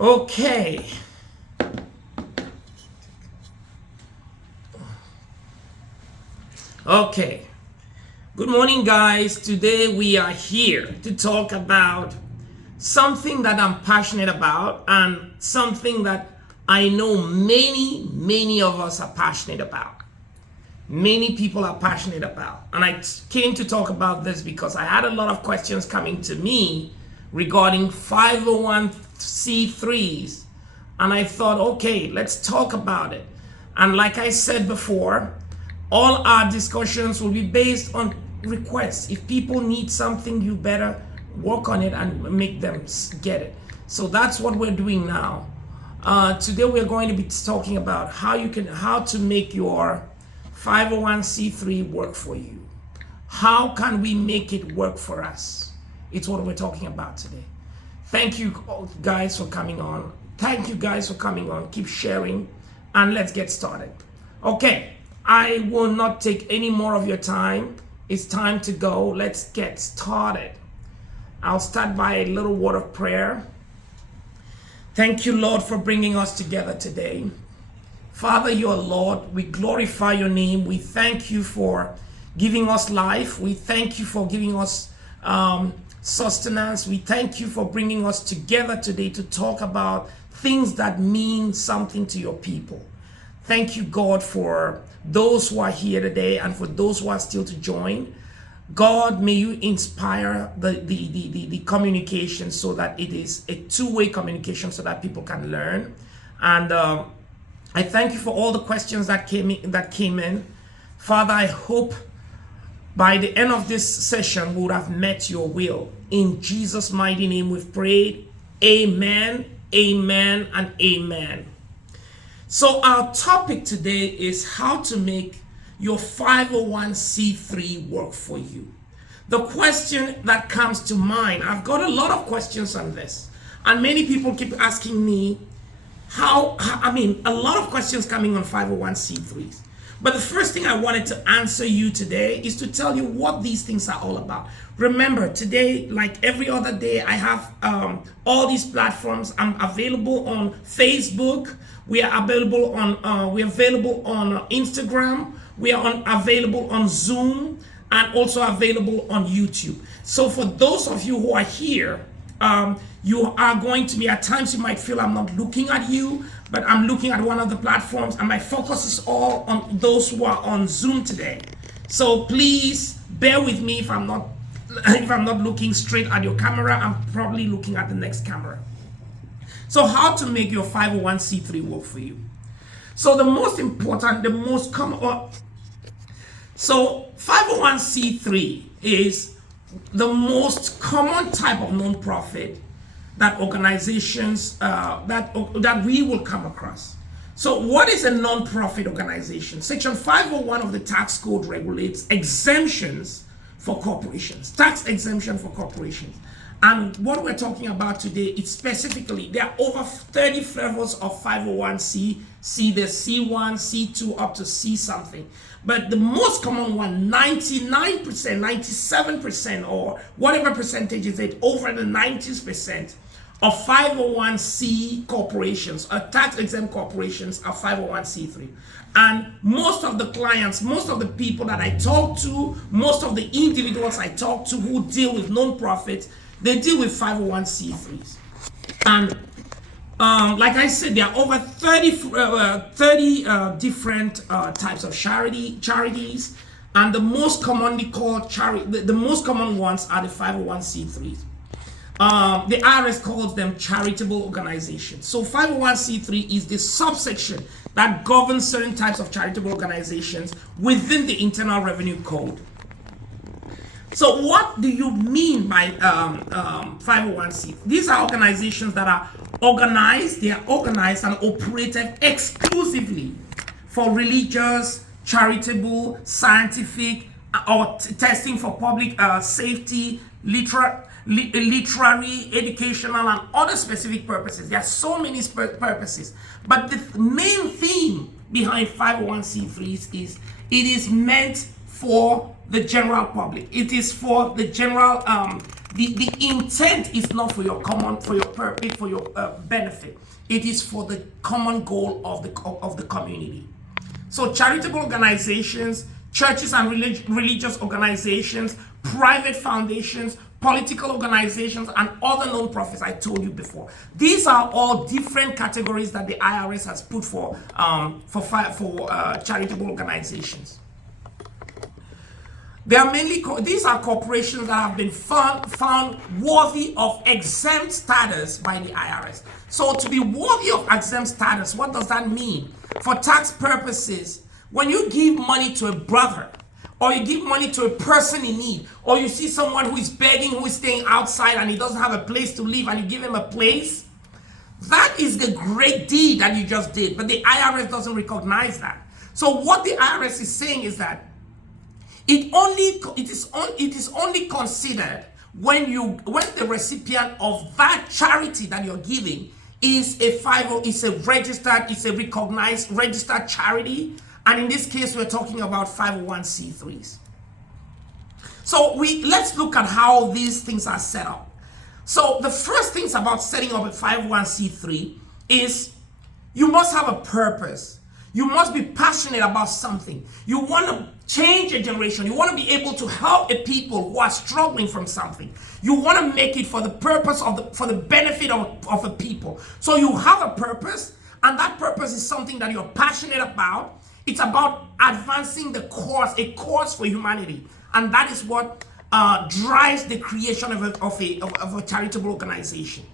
Okay. Okay. Good morning, guys. Today we are here to talk about something that I'm passionate about and something that I know many of us are passionate about. Many people are passionate about. And I came to talk about this because I had a lot of questions coming to me regarding 501c3s. And I thought, okay, let's talk about it. And like I said before, all our discussions will be based on requests. If people need something, you better work on it and make them get it. So that's what we're doing now. Today we're going to be talking about how to make your 501c3 work for you. How can we make it work for us? It's what we're talking about today. Thank you guys for coming on. Thank you guys for coming on. Keep sharing and let's get started. Okay, I will not take any more of your time. It's time to go. Let's get started. I'll start by a little word of prayer. Thank you, Lord, for bringing us together today. Father, you are Lord. We glorify your name. We thank you for giving us life. We thank you for giving us sustenance. We thank you for bringing us together today to talk about things that mean something to your people. Thank you, God, for those who are here today and for those who are still to join. God, may you inspire the communication so that it is a two-way communication so that people can learn. And I thank you for all the questions that came in. Father, I hope by the end of this session we would have met your will. In Jesus' mighty name we've prayed. Amen, amen, and amen. So our topic today is how to make your 501c3 work for you. The question that comes to mind, I've got a lot of questions on this, and many people keep asking me a lot of questions coming on 501c3s. But the first thing I wanted to answer you today is to tell you what these things are all about. Remember, today, like every other day, I have all these platforms. I'm available on Facebook. We are available on Instagram. We are available on Zoom and also available on YouTube. So for those of you who are here, you are going to be, at times you might feel I'm not looking at you, but I'm looking at one of the platforms and my focus is all on those who are on Zoom today. So please bear with me if I'm not looking straight at your camera. I'm probably looking at the next camera. So how to make your 501c3 work for you? So the most important, the most common, so 501c3 is the most common type of nonprofit that organizations that we will come across. So what is a nonprofit organization? Section 501 of the tax code regulates exemptions for corporations, tax exemption for corporations. And what we're talking about today is specifically, there are over 30 flavors of 501c. See the C1, C2 up to C something. But the most common one, 99%, 97%, or whatever percentage is it, over the 90% of 501c corporations, or tax exempt corporations, are 501c3. And most of the clients, most of the people that I talk to, most of the individuals I talk to who deal with nonprofits, they deal with 501c3s. And like I said, there are over 30 different types of charities, and the most commonly called the most common ones are the 501c3s. The IRS calls them charitable organizations. So 501c3 is the subsection that governs certain types of charitable organizations within the Internal Revenue Code. So what do you mean by 501c? These are organizations that are organized, they are organized and operated exclusively for religious, charitable, scientific, or testing for public safety, literary, educational, and other specific purposes. There are so many purposes. But the main theme behind 501c3s is it is meant for the general public. It is for the general The intent is not for your purpose, for your benefit. It is for the common goal of the community. So charitable organizations, churches and religious organizations, private foundations, political organizations, and other non-profits I told you before. These are all different categories that the IRS has put for charitable organizations. They are mainly these are corporations that have been found worthy of exempt status by the IRS. So to be worthy of exempt status, what does that mean? For tax purposes, when you give money to a brother, or you give money to a person in need, or you see someone who is begging, who is staying outside and he doesn't have a place to live, and you give him a place, that is the great deed that you just did, but the IRS doesn't recognize that. So what the IRS is saying is that it is only considered when the recipient of that charity that you're giving is a recognized registered charity, and in this case we're talking about 501c3s. So let's look at how these things are set up. So the first things about setting up a 501c3 is you must have a purpose. You must be passionate about something. You want to change a generation. You want to be able to help a people who are struggling from something. You want to make it for the purpose for the benefit of a people. So you have a purpose, and that purpose is something that you're passionate about. It's about advancing a cause for humanity, and that is what drives the creation of a charitable organization.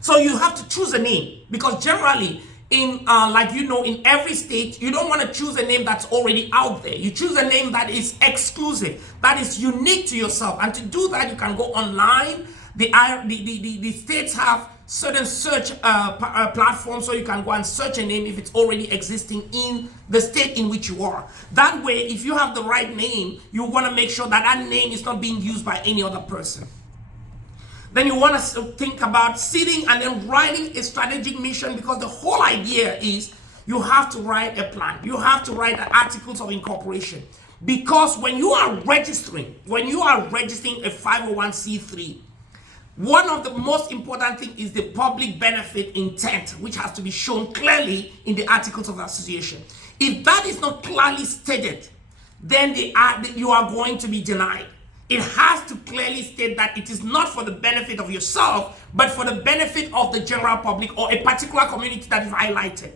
So you have to choose a name, because generally in every state, you don't want to choose a name that's already out there. You choose a name that is exclusive, that is unique to yourself. And to do that, you can go online. The states have certain search platforms, so you can go and search a name if it's already existing in the state in which you are. That way, if you have the right name, you want to make sure that that name is not being used by any other person. Then you want to think about sitting and then writing a strategic mission, because the whole idea is you have to write a plan. You have to write the articles of incorporation. Because when you are registering a 501c3, one of the most important things is the public benefit intent, which has to be shown clearly in the articles of association. If that is not clearly stated, then you are going to be denied. It has to clearly state that it is not for the benefit of yourself, but for the benefit of the general public or a particular community that is highlighted.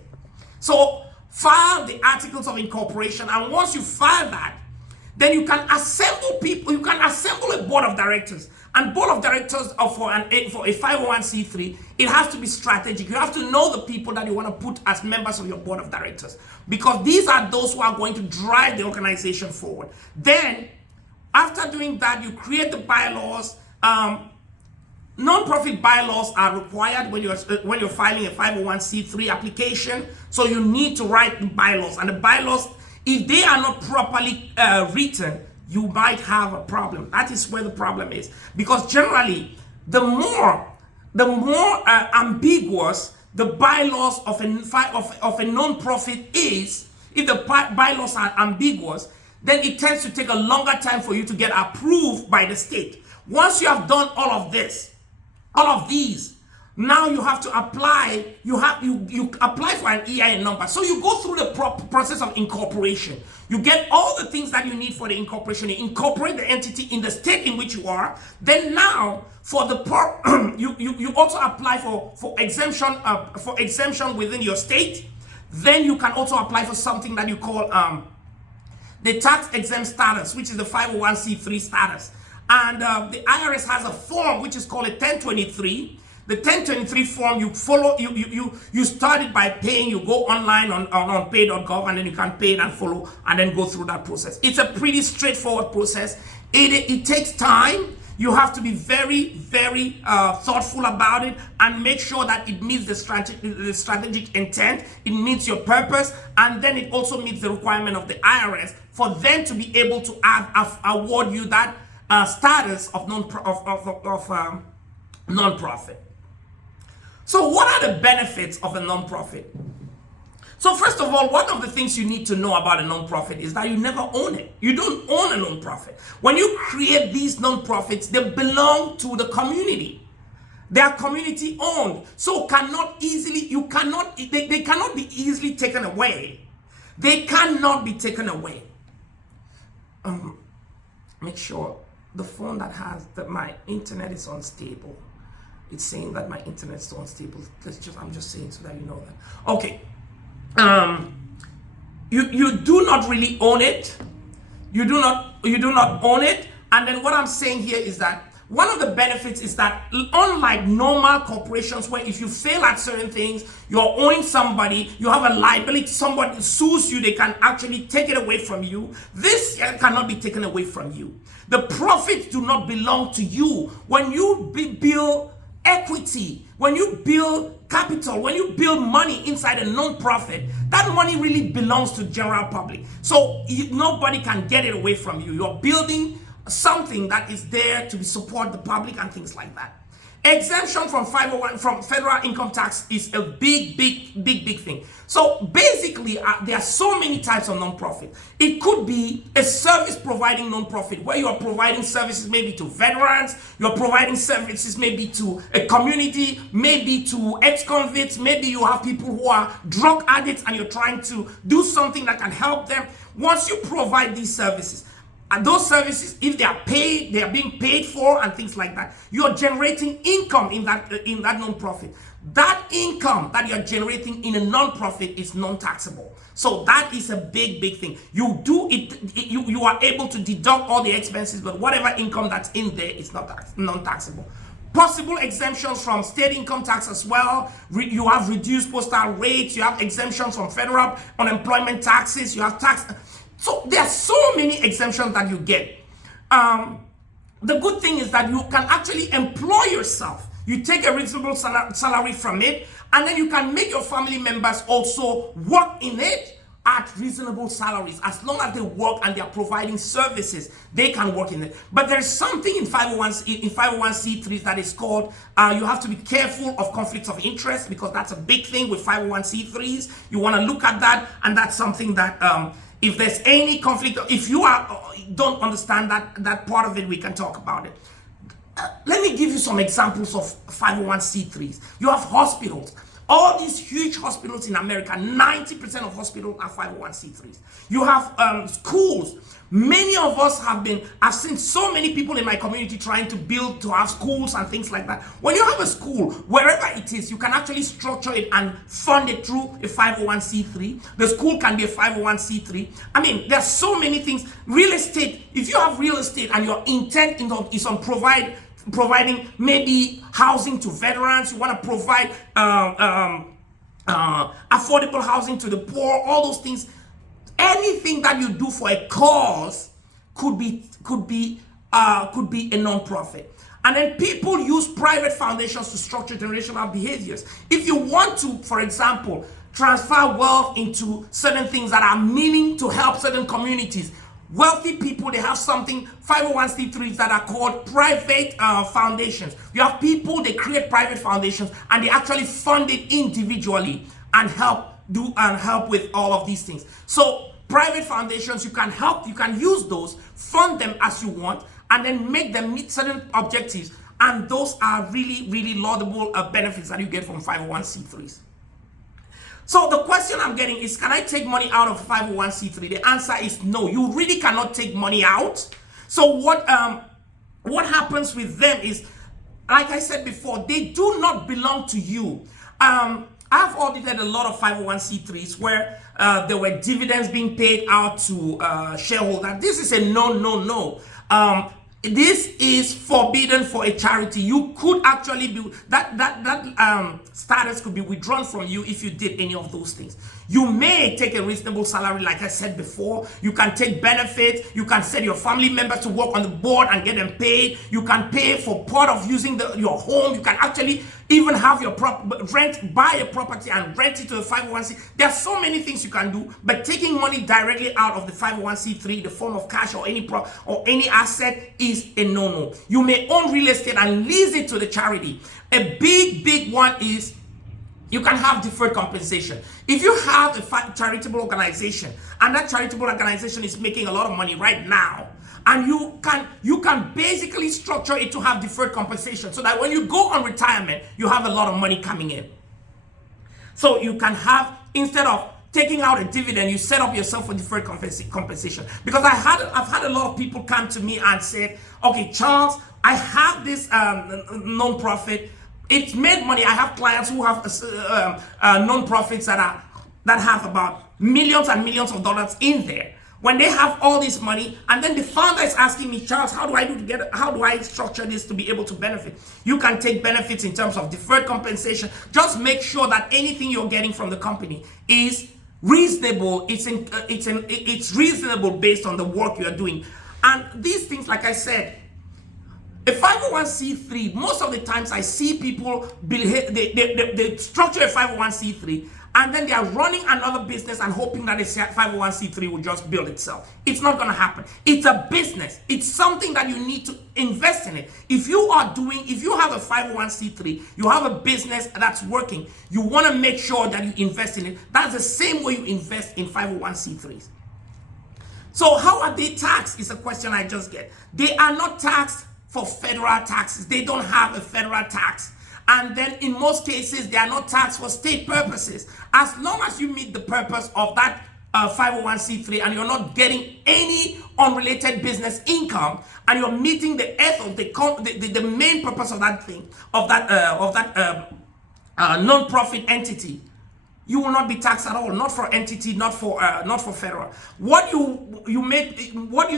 So file the articles of incorporation, and once you file that, then you can assemble people. You can assemble a board of directors. And board of directors for a 501c3, it has to be strategic. You have to know the people that you want to put as members of your board of directors, because these are those who are going to drive the organization forward. Then, after doing that, you create the bylaws. Non-profit bylaws are required when you're filing a 501c3 application. So you need to write the bylaws, and the bylaws, if they are not properly written, you might have a problem. That is where the problem is, because generally, the more ambiguous the bylaws of a non-profit is, if the bylaws are ambiguous, then it tends to take a longer time for you to get approved by the state. Once you have done all of these, now you have to apply. You apply for an EIN number. So you go through the process of incorporation. You get all the things that you need for the incorporation. You incorporate the entity in the state in which you are. Then now, for the you also apply for exemption within your state. Then you can also apply for something that you call the tax exempt status, which is the 501c3 status. And the IRS has a form which is called a 1023. The 1023 form, you follow, you start it by paying. You go online on pay.gov, and then you can pay it and follow, and then go through that process. It's a pretty straightforward process. It takes time. You have to be very, very thoughtful about it, and make sure that it meets the strategic intent, it meets your purpose, and then it also meets the requirement of the IRS for them to be able to award you that status of non-profit. So what are the benefits of a non-profit? So first of all, one of the things you need to know about a non-profit is that you never own it. You don't own a non-profit. When you create these non-profits, they belong to the community. They are community owned. So they cannot be easily taken away. They cannot be taken away. Make sure the phone that has my internet is unstable. It's saying that my internet is unstable. I'm just saying so that you know that. Okay. You do not really own it. You do not own it. And then what I'm saying here is that one of the benefits is that unlike normal corporations where if you fail at certain things, you're owing somebody, you have a liability, somebody sues you, they can actually take it away from you. This cannot be taken away from you. The profits do not belong to you. When you build equity, when you build capital, when you build money inside a non-profit, that money really belongs to the general public. So nobody can get it away from you. You're building something that is there to support the public and things like that. Exemption from 501 from federal income tax is a big thing. So basically, there are so many types of non-profit. It could be a service providing non-profit where you are providing services maybe to veterans, you're providing services maybe to a community, maybe to ex-convicts, maybe you have people who are drug addicts and you're trying to do something that can help them. Once you provide these services, and those services, if they are paid, they are being paid for and things like that, you're generating income in that non-profit. That income that you're generating in a non-profit is non-taxable. So that is a big thing. You are able to deduct all the expenses, but whatever income that's in there is not non-taxable. Possible exemptions from state income tax as well. You have reduced postal rates. You have exemptions from federal unemployment taxes. You have tax. So there are so many exemptions that you get. The good thing is that you can actually employ yourself. You take a reasonable salary from it, and then you can make your family members also work in it at reasonable salaries. As long as they work and they are providing services, they can work in it. But there's something in 501c3s that is called, you have to be careful of conflicts of interest, because that's a big thing with 501c3s. You want to look at that, and that's something that if there's any conflict, if you don't understand that part of it, we can talk about it. Let me give you some examples of 501c3s. You have hospitals. All these huge hospitals in America, 90% of hospitals are 501c3s. You have schools. Many of us I've seen so many people in my community trying to have schools and things like that. When you have a school, wherever it is, you can actually structure it and fund it through a 501c3. The school can be a 501c3. I mean, there's so many things. Real estate, if you have real estate and your intent is on providing maybe housing to veterans, you want to provide affordable housing to the poor, all those things. Anything that you do for a cause could be a non-profit. And then people use private foundations to structure generational behaviors. If you want to, for example, transfer wealth into certain things that are meaning to help certain communities, wealthy people, they have something, 501c3s that are called private foundations. You have people, they create private foundations and they actually fund it individually and help with all of these things. So private foundations, you can use those, fund them as you want, and then make them meet certain objectives. And those are really laudable benefits that you get from 501c3s. So the question I'm getting is, can I take money out of 501c3? The answer is no. You really cannot take money out. So what happens with them is, like I said before, they do not belong to you. I've audited a lot of 501c3s where there were dividends being paid out to shareholders. This is a no. This is forbidden for a charity. You could actually be that status could be withdrawn from you if you did any of those things. You may take a reasonable salary, like I said before. You can take benefits. You can send your family members to work on the board and get them paid. You can pay for part of using your home. You can actually even have your buy a property and rent it to a 501c. There are so many things you can do, but taking money directly out of the 501c3, the form of cash or any asset, is a no-no. You may own real estate and lease it to the charity. A big one is You can have deferred compensation. If you have a charitable organization and that charitable organization is making a lot of money right now, and you can basically structure it to have deferred compensation so that when you go on retirement, you have a lot of money coming in. So you can have, instead of taking out a dividend, you set up yourself for deferred compensation. Because I've had a lot of people come to me and said, okay, Charles, I have this non-profit. It's made money. I have clients who have non-profits that have about millions and millions of dollars in there. When they have all this money, and then the founder is asking me, Charles, how do I structure this to be able to benefit? You can take benefits in terms of deferred compensation. Just make sure that anything you're getting from the company is reasonable. It's reasonable based on the work you're doing. And these things, like I said, a 501c3, most of the times I see people they structure a 501c3 and then they are running another business and hoping that a 501c3 will just build itself. It's not going to happen. It's a business. It's something that you need to invest in it. If you have a 501c3, you have a business that's working, you want to make sure that you invest in it. That's the same way you invest in 501c3s. So how are they taxed is a question I just get. They are not taxed for federal taxes. They don't have a federal tax. And then in most cases, they are not taxed for state purposes. As long as you meet the purpose of that 501c3 and you're not getting any unrelated business income, and you're meeting the ethos, the main purpose of that thing, of that non-profit entity, you will not be taxed at all. Not for entity, not for federal. What you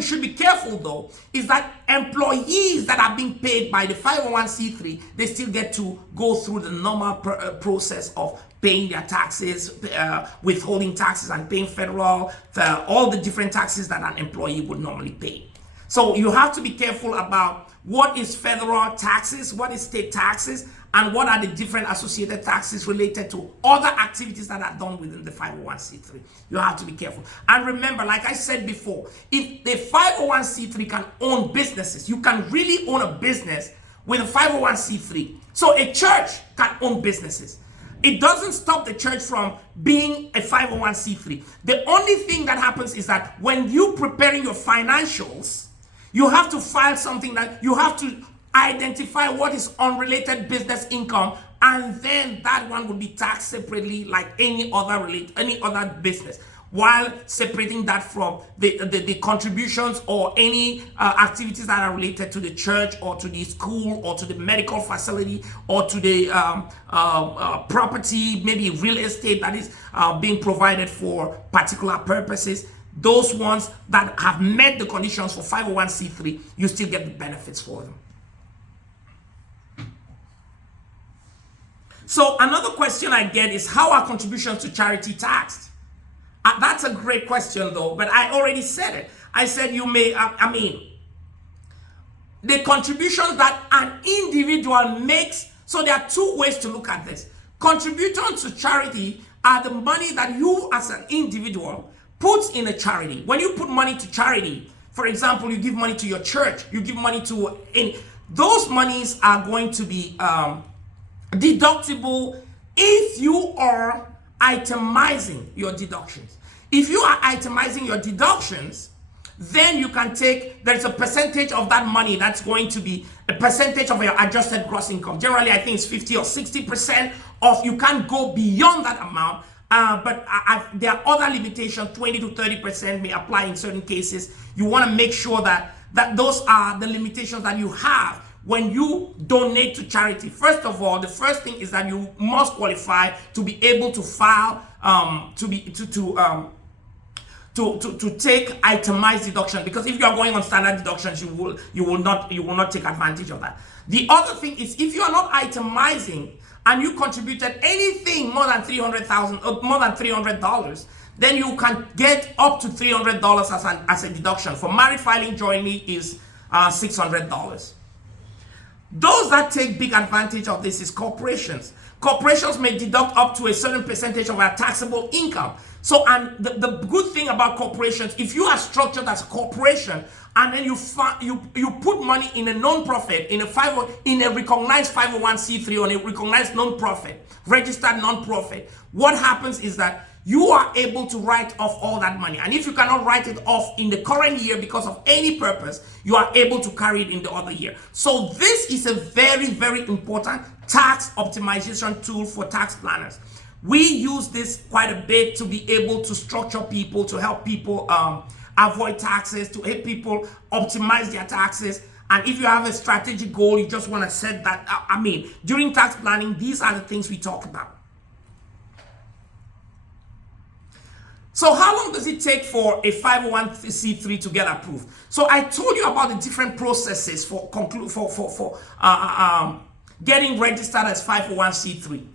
should be careful though is that employees that are being paid by the 501c3, they still get to go through the normal process of paying their taxes, withholding taxes, and paying federal, all the different taxes that an employee would normally pay. So you have to be careful about what is federal taxes, what is state taxes, and what are the different associated taxes related to other activities that are done within the 501c3. You have to be careful. And remember, like I said before, if the 501c3 can own businesses, you can really own a business with a 501c3. So a church can own businesses. It doesn't stop the church from being a 501c3. The only thing that happens is that when you preparing your financials, you have to file something that you have to identify what is unrelated business income, and then that one will be taxed separately like any other business, while separating that from the contributions or any activities that are related to the church or to the school or to the medical facility or to the property, maybe real estate that is being provided for particular purposes. Those ones that have met the conditions for 501c3, you still get the benefits for them. So another question I get is, how are contributions to charity taxed? That's a great question though, but I already said it. I said you may, the contributions that an individual makes, so there are two ways to look at this. Contributions to charity are the money that you as an individual puts in a charity. When you put money to charity, for example, you give money to your church, you give money to, those monies are going to be deductible if you are itemizing your deductions. If you are itemizing your deductions, then you can take, there's a percentage of that money that's going to be a percentage of your adjusted gross income. Generally, I think it's 50 or 60% of, you can't go beyond that amount. But there are other limitations, 20 to 30% may apply in certain cases. You want to make sure that those are the limitations that you have when you donate to charity. First of all, the first thing is that you must qualify to be able to file, to take itemized deduction, because if you are going on standard deductions, you will not take advantage of that. The other thing is, if you are not itemizing and you contributed anything more than $300, then you can get up to $300 as a deduction. For married filing jointly is $600. Those that take big advantage of this is corporations. Corporations may deduct up to a certain percentage of our taxable income. So, and the good thing about corporations, if you are structured as a corporation and then you put money in a non-profit, in a recognized 501c3 or a recognized non-profit, registered non-profit, what happens is that you are able to write off all that money. And if you cannot write it off in the current year because of any purpose, you are able to carry it in the other year. So this is a very, very important tax optimization tool for tax planners. We use this quite a bit to be able to structure people, to help people avoid taxes, to help people optimize their taxes. And if you have a strategic goal, you just want to set that. During tax planning, these are the things we talk about. So how long does it take for a 501c3 to get approved? So I told you about the different processes for getting registered as 501c3.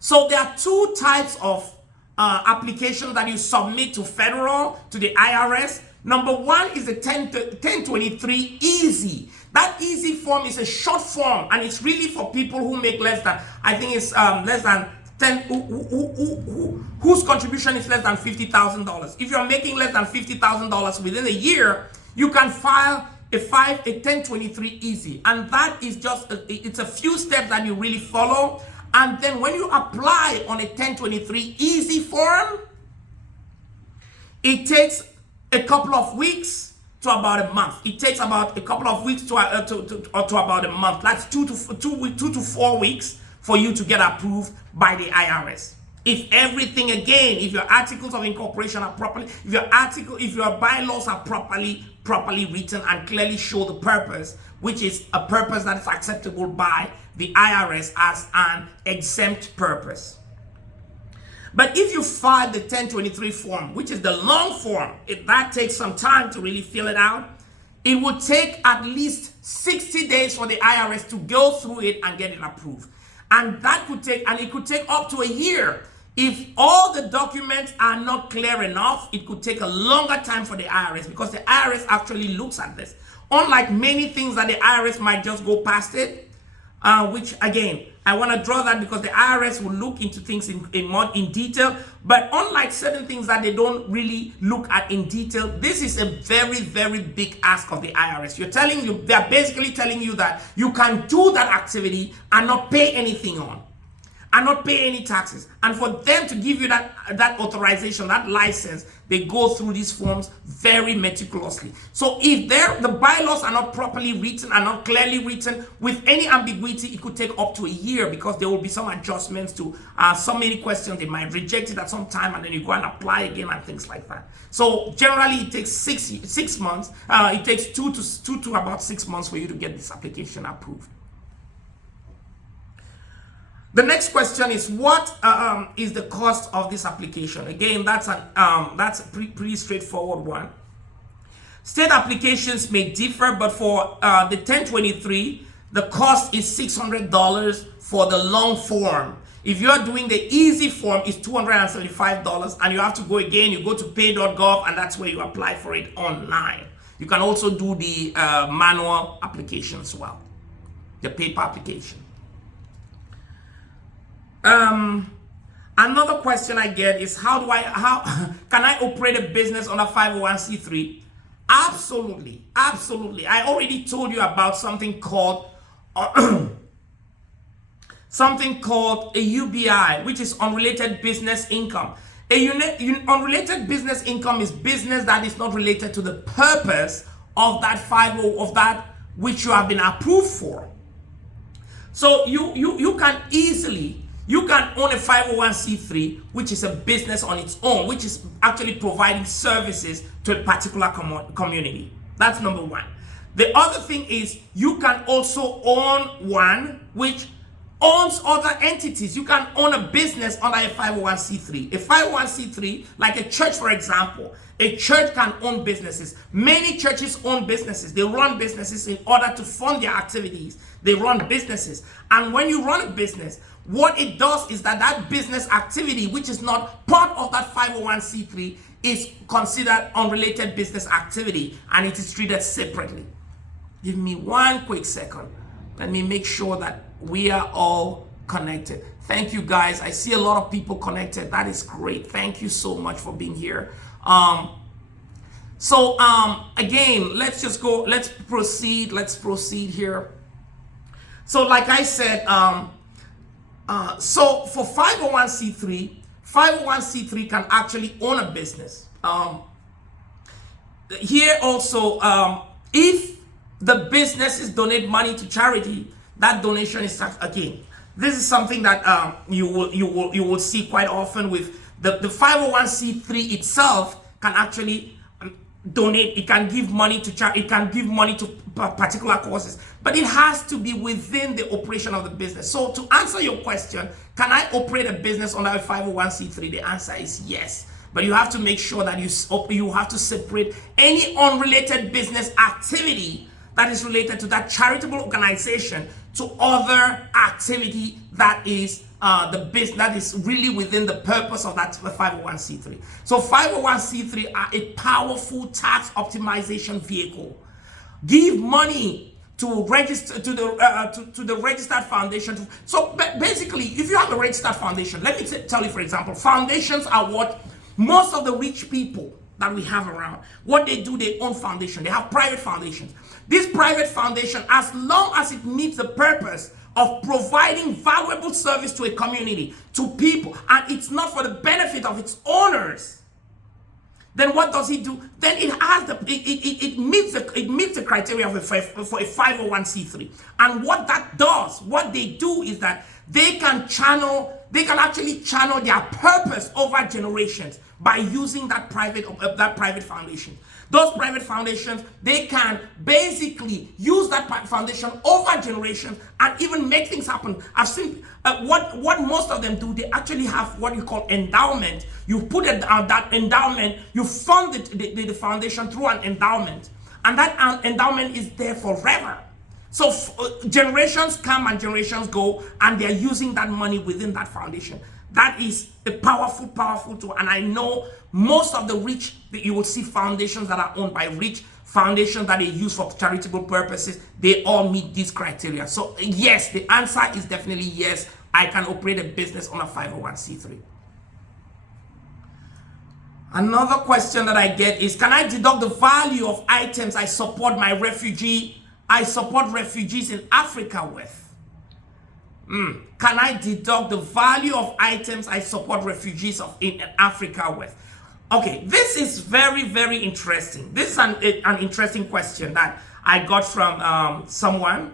So there are two types of applications that you submit to the IRS. Number one is the 1023 Easy. That Easy form is a short form, and it's really for people who make less than, I think it's less than 10, whose contribution is less than $50,000. If you're making less than $50,000 within a year, you can file a 1023 Easy, and that is just it's a few steps that you really follow. And then when you apply on a 1023 Easy form, it takes a couple of weeks to about a month. It takes about a couple of weeks to about a month. That's 2 to 4 weeks for you to get approved by the IRS. If everything, again, if your articles of incorporation are properly, if your bylaws are properly written and clearly show the purpose, which is a purpose that is acceptable by the IRS as an exempt purpose. But if you file the 1023 form, which is the long form, that takes some time to really fill it out. It would take at least 60 days for the IRS to go through it and get it approved. And it could take up to a year. If all the documents are not clear enough, it could take a longer time for the IRS, because the IRS actually looks at this. Unlike many things that the IRS might just go past it, which again, I want to draw that because the IRS will look into things in detail. But unlike certain things that they don't really look at in detail, this is a very, very big ask of the IRS. They're basically telling you that you can do that activity and not pay anything on, and not pay any taxes. And for them to give you that authorization, that license, they go through these forms very meticulously. So if the bylaws are not properly written, are not clearly written, with any ambiguity, it could take up to a year, because there will be some adjustments to so many questions. They might reject it at some time, and then you go and apply again and things like that. So generally it takes 6 months. It takes two to about 6 months for you to get this application approved. The next question is, what is the cost of this application? Again, that's a pretty straightforward one. State applications may differ, but for the 1023, the cost is $600 for the long form. If you're doing the easy form, it's $275, and you have to go again. You go to pay.gov, and that's where you apply for it online. You can also do the manual application as well, the paper application. Another question I get is, how can I operate a business on a 501c3? Absolutely. I already told you about something called a UBI, which is unrelated business income. Unrelated business income is business that is not related to the purpose of that of that which you have been approved for. So you can own a 501c3, which is a business on its own, which is actually providing services to a particular community. That's number one. The other thing is, you can also own one which owns other entities. You can own a business under a 501c3. A 501c3, like a church, for example. A church can own businesses. Many churches own businesses. They run businesses in order to fund their activities. They run businesses. And when you run a business, what it does is that business activity, which is not part of that 501c3, is considered unrelated business activity, and it is treated separately. Give me one quick second. Let me make sure that we are all connected. Thank you, guys. I see a lot of people connected. That is great. Thank you so much for being here. So again, let's proceed here. So like I said, so for 501c3 can actually own a business. Here also, if the businesses donate money to charity, that donation is taxed. Again, this is something that you will see quite often with the 501c3 itself can actually donate. It can give money to charity. It can give money to particular causes, but it has to be within the operation of the business. So to answer your question, can I operate a business under a 501c3? The answer is yes. But you have to make sure that you have to separate any unrelated business activity that is related to that charitable organization to other activity that is the business that is really within the purpose of that 501c3. So 501c3 are a powerful tax optimization vehicle. Give money to register to the registered foundation. So basically, if you have a registered foundation, let me tell you, for example, foundations are what most of the rich people that we have around, what they do, they own foundation. They have private foundations. This private foundation, as long as it meets the purpose of providing valuable service to a community, to people, and it's not for the benefit of its owners, then what does it do? Then it has it meets the criteria for a 501c3. And what that does, what they do is that they can actually channel their purpose over generations by using that private foundation. Those private foundations, they can basically use that foundation over generations and even make things happen. I've seen what most of them do. They actually have what you call endowment. You put that endowment, you fund the foundation through an endowment, and that endowment is there forever. So generations come and generations go, and they're using that money within that foundation. That is a powerful tool. And I know most of the rich, you will see foundations that are owned by rich, foundations that they use for charitable purposes, they all meet these criteria. So yes, the answer is definitely yes. I can operate a business on a 501c3. Another question that I get is, can I deduct the value of items I support refugees in Africa with? Can I deduct the value of items I support refugees in Africa with? Okay, this is very, very interesting. This is an interesting question that I got from someone.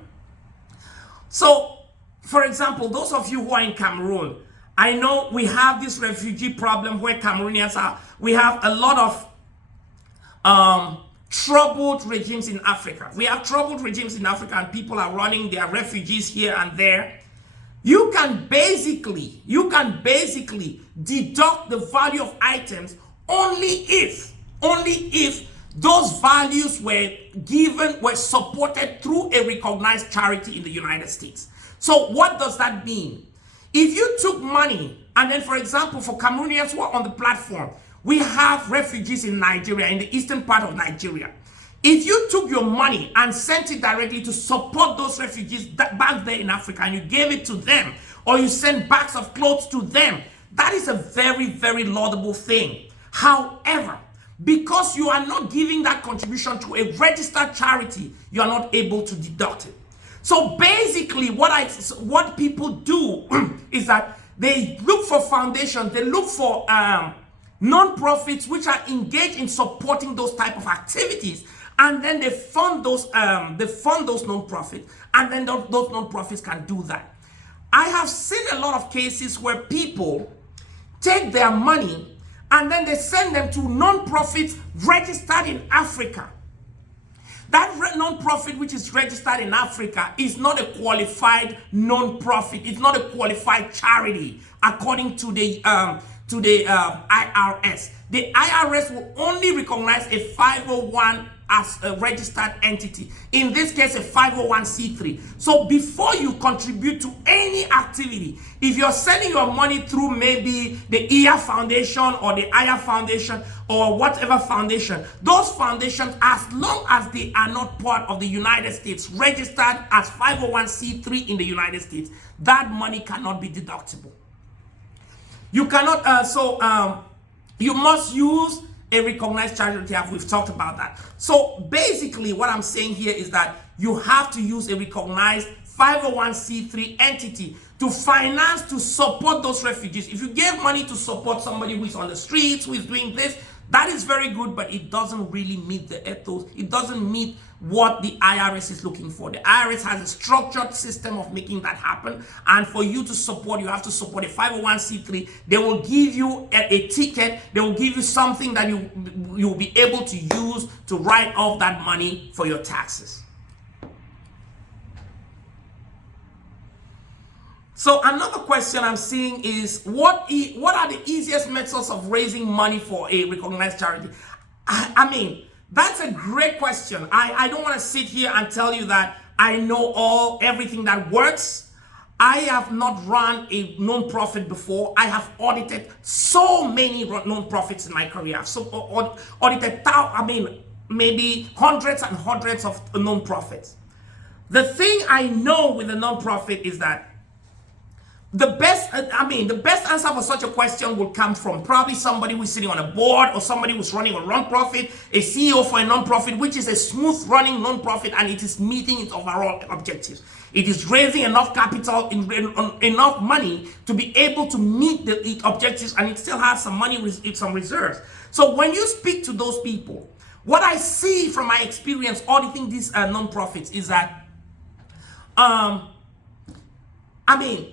So, for example, those of you who are in Cameroon, I know we have this refugee problem where Cameroonians are. We have a lot of troubled regimes in Africa. We have troubled regimes in Africa, and people are running their refugees here and there. You can basically deduct the value of items only if those values were supported through a recognized charity in the United States. So what does that mean? If you took money, and then, for example, for Cameroonians who are on the platform, we have refugees in Nigeria, in the eastern part of Nigeria. If you took your money and sent it directly to support those refugees back there in Africa, and you gave it to them, or you sent bags of clothes to them, that is a very, very laudable thing. However, because you are not giving that contribution to a registered charity, you are not able to deduct it. So basically, what people do is that they look for foundations, they look for non-profits which are engaged in supporting those type of activities, and then they fund those non-profits, and then those non-profits can do that. I have seen a lot of cases where people take their money and then they send them to non-profits registered in Africa. That non-profit which is registered in Africa is not a qualified non-profit. It's not a qualified charity according to the IRS. The IRS will only recognize a 501 as a registered entity. In this case, a 501c3. So before you contribute to any activity, if you're sending your money through maybe the EA Foundation or the IR Foundation or whatever foundation, those foundations, as long as they are not part of the United States, registered as 501c3 in the United States, that money cannot be deductible. You cannot, you must use a recognized charity, we've talked about that. So basically what I'm saying here is that you have to use a recognized 501c3 entity to finance, to support those refugees. If you give money to support somebody who is on the streets, who is doing this, that is very good, but it doesn't really meet the ethos. It doesn't meet what the IRS is looking for. The IRS has a structured system of making that happen. And for you to support, you have to support a 501c3. They will give you a ticket. They will give you something that you'll be able to use to write off that money for your taxes. So another question I'm seeing is, what are the easiest methods of raising money for a recognized charity? I mean, that's a great question. I don't want to sit here and tell you that I know everything that works. I have not run a non-profit before. I have audited so many non-profits in my career. So audited, maybe hundreds and hundreds of non-profits. The thing I know with a non-profit is that the best answer for such a question will come from probably somebody who's sitting on a board, or somebody who's running a non-profit, a CEO for a non-profit, which is a smooth running non-profit, and it is meeting its overall objectives. It is raising enough capital, enough money to be able to meet the objectives, and it still has some money with some reserves. So when you speak to those people, what I see from my experience auditing these non-profits is that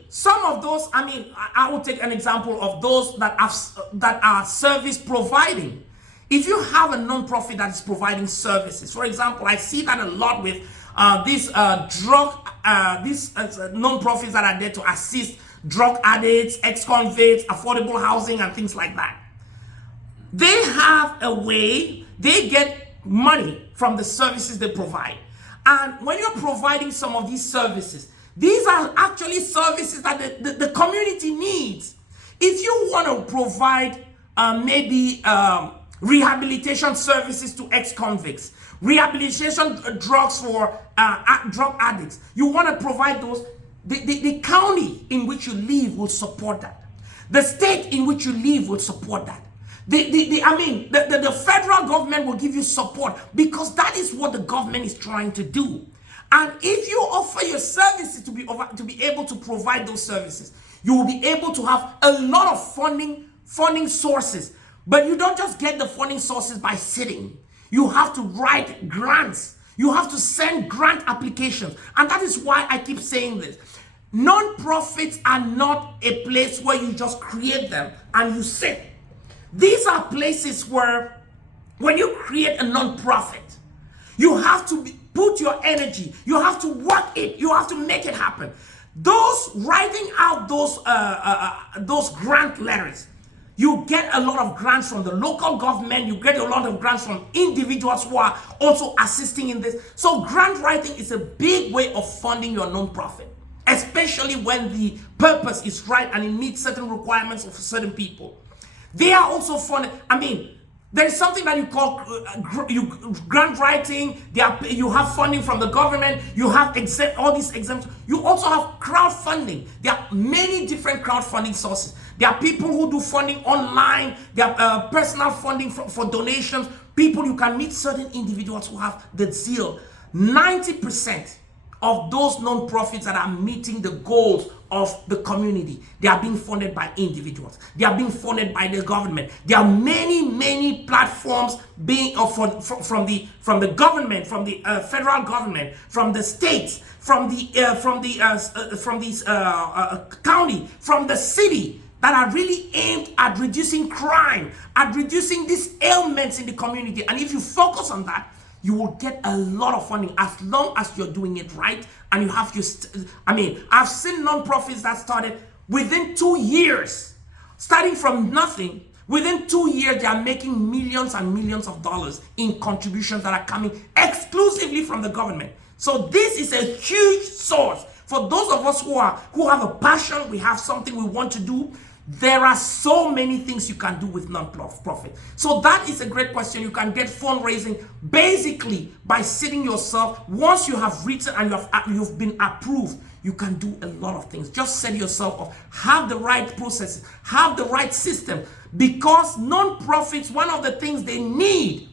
some of those, I will take an example of those that are service providing. If you have a non-profit that is providing services, for example, I see that a lot with these non-profits that are there to assist drug addicts, ex-convicts, affordable housing, and things like that. They have a way, they get money from the services they provide. And when you're providing some of these services, these are actually services that the community needs. If you want to provide rehabilitation services to ex-convicts, rehabilitation drugs for drug addicts, you want to provide those, the county in which you live will support that. The state in which you live will support that. The federal government will give you support, because that is what the government is trying to do. And if you offer your services to be able to provide those services, you will be able to have a lot of funding sources. But you don't just get the funding sources by sitting. You have to write grants. You have to send grant applications. And that is why I keep saying this. Non-profits are not a place where you just create them and you sit. These are places where, when you create a non-profit, you have to put your energy, you have to work it, you have to make it happen. Those writing out those grant letters, you get a lot of grants from the local government, you get a lot of grants from individuals who are also assisting in this. So grant writing is a big way of funding your non-profit, especially when the purpose is right and it meets certain requirements of certain people. They are also funded. There is something that you call grant writing. You have funding from the government. You have all these exemptions. You also have crowdfunding. There are many different crowdfunding sources. There are people who do funding online. There are personal funding for donations. You can meet certain individuals who have the zeal. 90% of those non-profits that are meeting the goals of the community, they are being funded by individuals. They are being funded by the government. There are many platforms being from the government, from the federal government, from the states, from the county, from the city, that are really aimed at reducing crime, at reducing these ailments in the community. And if you focus on that, you will get a lot of funding, as long as you're doing it right. And you have I've seen non-profits that started within 2 years, starting from nothing. Within 2 years, they are making millions and millions of dollars in contributions that are coming exclusively from the government. So this is a huge source for those of us who have a passion. We have something we want to do. There are so many things you can do with non-profit. So that is a great question. You can get fundraising basically by sitting yourself. Once you have written and you've been approved, you can do a lot of things. Just set yourself up, have the right processes, have the right system, because non-profits, one of the things they need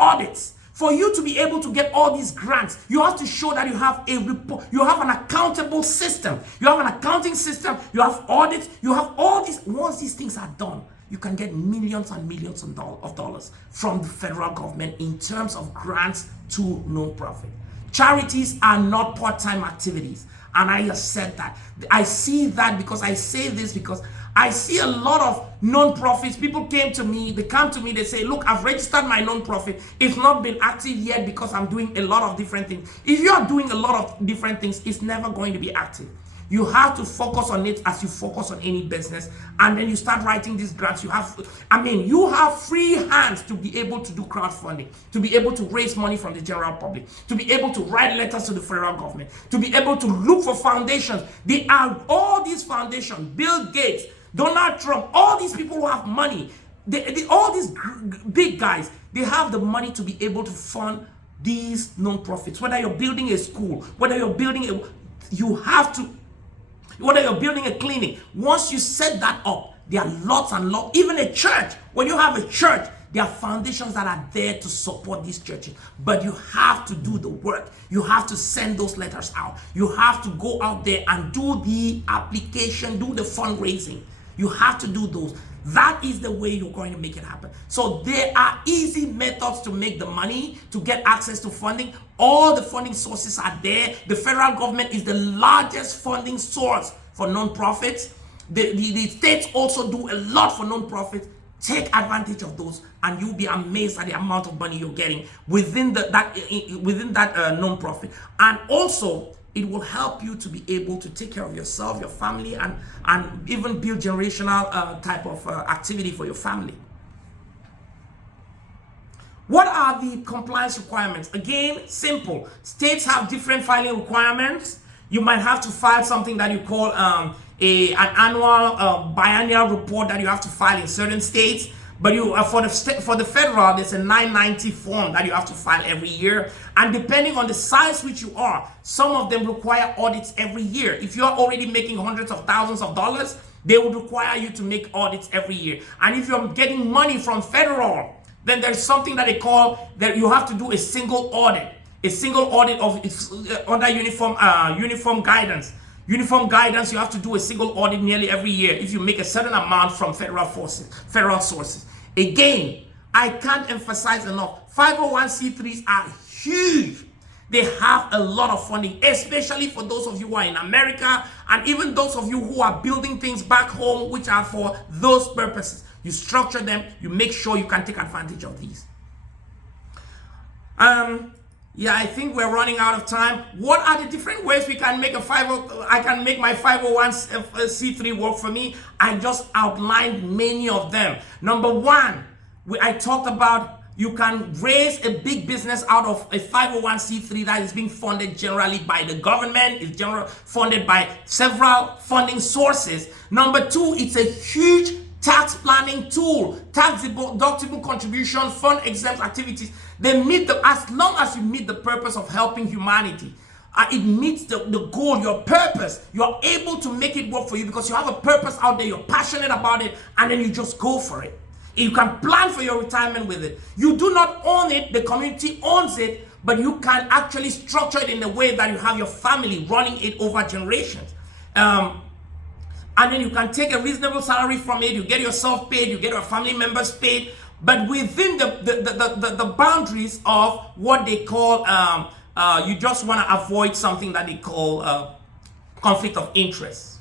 audits. For you to be able to get all these grants, you have to show that you have a report, you have an accountable system, you have an accounting system, you have audits, you have all these. Once these things are done, you can get millions and millions of dollars from the federal government in terms of grants to non-profit. Charities are not part-time activities, and I have said that. I see that because I say this because I see a lot of non-profits. People come to me, they say, look, I've registered my non-profit. It's not been active yet because I'm doing a lot of different things. If you are doing a lot of different things, it's never going to be active. You have to focus on it as you focus on any business, and then you start writing these grants. You have free hands to be able to do crowdfunding, to be able to raise money from the general public, to be able to write letters to the federal government, to be able to look for foundations. They are all these foundations, Bill Gates, Donald Trump, all these people who have money, all these big guys, they have the money to be able to fund these non-profits. Whether you're building a school, whether you're building whether you're building a clinic, once you set that up, there are lots and lots. Even a church, when you have a church, there are foundations that are there to support these churches. But you have to do the work. You have to send those letters out. You have to go out there and do the application, do the fundraising. You have to do those. That is the way you're going to make it happen. So there are easy methods to make the money, to get access to funding. All the funding sources are there. The federal government is the largest funding source for non-profits. The states also do a lot for non-profits. Take advantage of those, and you'll be amazed at the amount of money you're getting within that non-profit. And also, it will help you to be able to take care of yourself, your family, and even build generational type of activity for your family. What are the compliance requirements? Again, simple. States have different filing requirements. You might have to file something that you call an annual biannual report that you have to file in certain states. But for the federal, there's a 990 form that you have to file every year. And depending on the size which you are, some of them require audits every year. If you're already making hundreds of thousands of dollars, they would require you to make audits every year. And if you're getting money from federal, then there's something that they call that you have to do a single audit. A single audit of under uniform guidance. Uniform guidance, you have to do a single audit nearly every year if you make a certain amount from federal sources. Again, I can't emphasize enough, 501c3s are huge. They have a lot of funding, especially for those of you who are in America, and even those of you who are building things back home, which are for those purposes. You structure them, you make sure you can take advantage of these. Yeah, I think we're running out of time. What are the different ways we can make I can make my 501c3 work for me? I just outlined many of them. Number one, I talked about you can raise a big business out of a 501c3 that is being funded generally by the government. It's funded by several funding sources. Number two, it's a huge tax planning tool, tax deductible contribution, fund exempt activities. They meet as long as you meet the purpose of helping humanity. It meets the goal, your purpose. You're able to make it work for you because you have a purpose out there, you're passionate about it, and then you just go for it. You can plan for your retirement with it. You do not own it, the community owns it, but you can actually structure it in a way that you have your family running it over generations. And then you can take a reasonable salary from it, you get yourself paid, you get your family members paid, but within the boundaries of what they call, you just want to avoid something that they call conflict of interest.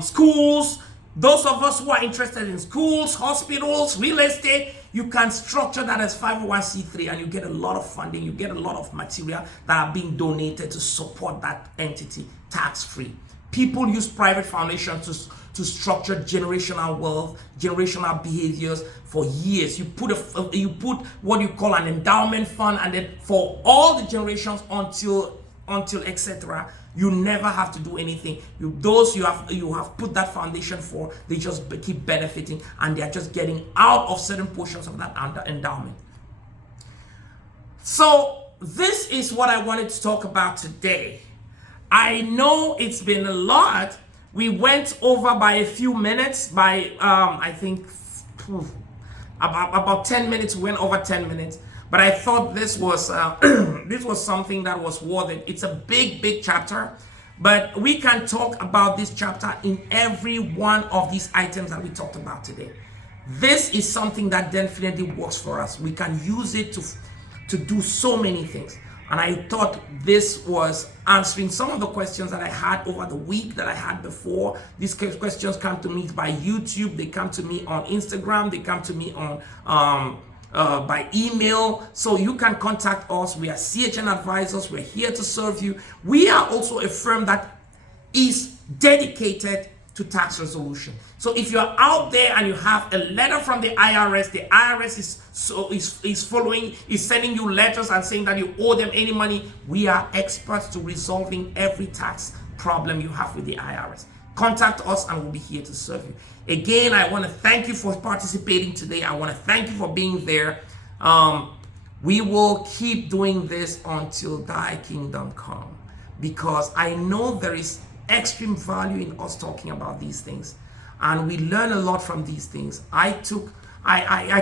Schools, those of us who are interested in schools, hospitals, real estate, you can structure that as 501c3 and you get a lot of funding, you get a lot of material that are being donated to support that entity tax-free. People use private foundations to structure generational wealth, generational behaviors for years. You put what you call an endowment fund, and then for all the generations until etc. You never have to do anything. You have put that foundation for, they just keep benefiting, and they are just getting out of certain portions of that endowment. So this is what I wanted to talk about today. I know it's been a lot. We went over by a few minutes, by I think about 10 minutes. We went over 10 minutes, but I thought this was this was something that was worth it. It's a big chapter, but we can talk about this chapter in every one of these items that we talked about today. This is something that definitely works for us. We can use it to do so many things. And I thought this was answering some of the questions that I had over the week that I had before. These questions come to me by YouTube. They come to me on Instagram. They come to me on by email. So you can contact us. We are CHN advisors. We're here to serve you. We are also a firm that is dedicated to tax resolution. So if you're out there and you have a letter from the IRS is sending you letters and saying that you owe them any money, we are experts to resolving every tax problem you have with the IRS. Contact us and we'll be here to serve you. Again, I want to thank you for participating today. I want to thank you for being there. We will keep doing this until thy kingdom come, because I know there is extreme value in us talking about these things, and we learn a lot from these things. I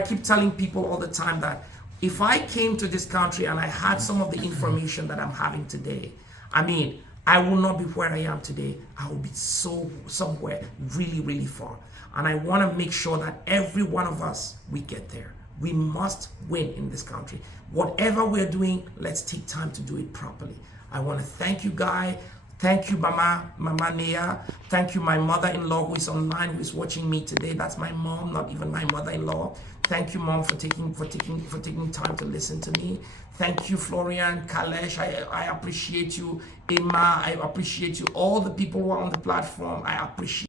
keep telling people all the time that if I came to this country and I had some of the information that I'm having today, I mean, I will not be where I am today. I will be somewhere really far. And I want to make sure that every one of us, we get there. We must win in this country. Whatever we're doing, let's take time to do it properly. I want to thank you, Guy. Thank you, Mama Njoya. Thank you, my mother-in-law who is online, who is watching me today. That's my mom, not even my mother-in-law. Thank you, Mom, for taking time to listen to me. Thank you, Florian, Kalesh. I appreciate you, Emma. I appreciate you. All the people who are on the platform, I appreciate